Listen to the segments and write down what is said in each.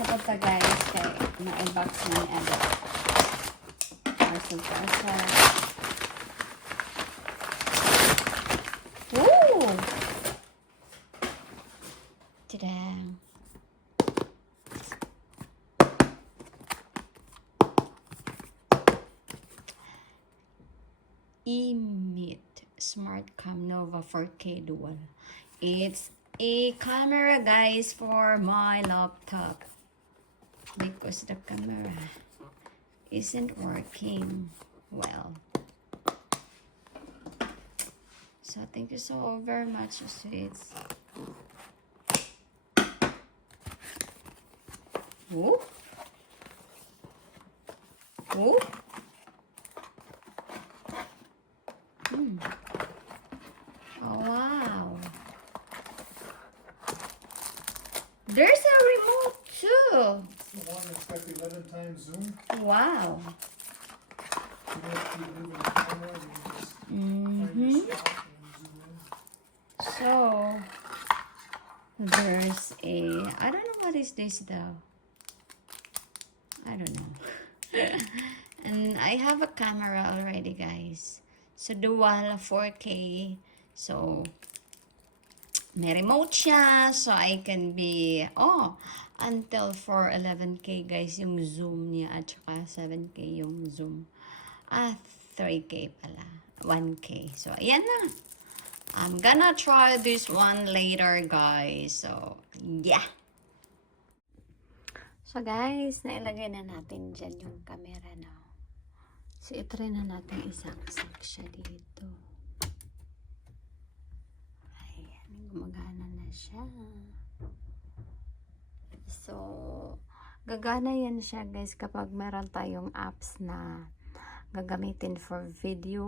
na po ta guys kay na-inbox ng edit. Parcel. Woo! Ta-da! E-Meet SmartCam Nova 4K Dual. It's a camera guys for my laptop because the camera isn't working well. So thank you so very much, sweets. Woo! Woo! Oh, wow. There's a remote too. The one that's got the 11 times zoom. Wow. You don't have to move the camera, you can just find your spot and zoom in. So, there's a, I don't know what is this though. I don't know. And I have a camera already, guys. So, dual 4K. So, may remote siya. So, I can be, until for 11K, guys, yung zoom niya. At saka 7K yung zoom. 3K pala. 1K. So, ayan na. I'm gonna try this one later, guys. So, yeah. So, guys, nailagay na natin dyan yung camera na. So, itry na natin isaksak siya dito. Ayan, gumagana na siya. So, gagana yan siya, guys, kapag meron tayong apps na gagamitin for video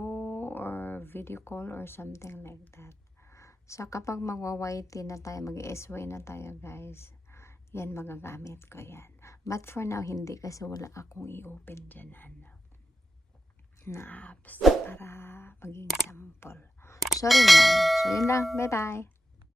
or video call or something like that. So, kapag magwa-YT na tayo, mag-SY na tayo, guys, yan, magagamit ko yan. But for now, hindi kasi wala akong i-open dyan, na apps para maging sample. Sorry, ma'am. So, yun lang. Bye-bye.